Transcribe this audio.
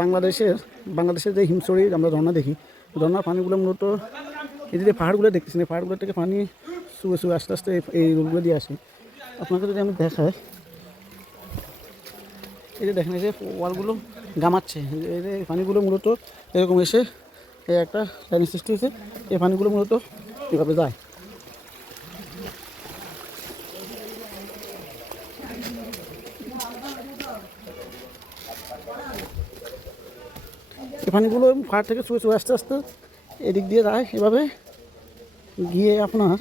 বাংলাদেশের বাংলাদেশের যে হিমছড়ির আমরা ঝর্ণা দেখি, ঝর্ণার পানিগুলো মূলত এই যে পাহাড়গুলো দেখতেছেন, এই পাহাড়গুলো থেকে পানি শুয়ে শুয়ে আস্তে আস্তে এই রোডগুলো দিয়ে আসে। আপনাকে যদি আমি দেখাই, এই যে দেখেন এই যে ওয়ালগুলো গামাচ্ছে, এই যে পানিগুলো মূলত এরকম এসে এই একটা লাইন সৃষ্টি হয়েছে, এই পানিগুলো মূলত এভাবে যায়। এই পানিগুলো পাহাড় থেকে শুয়ে শুয়ে আস্তে আস্তে এদিক দিয়ে যায়, এভাবে গিয়ে আপনার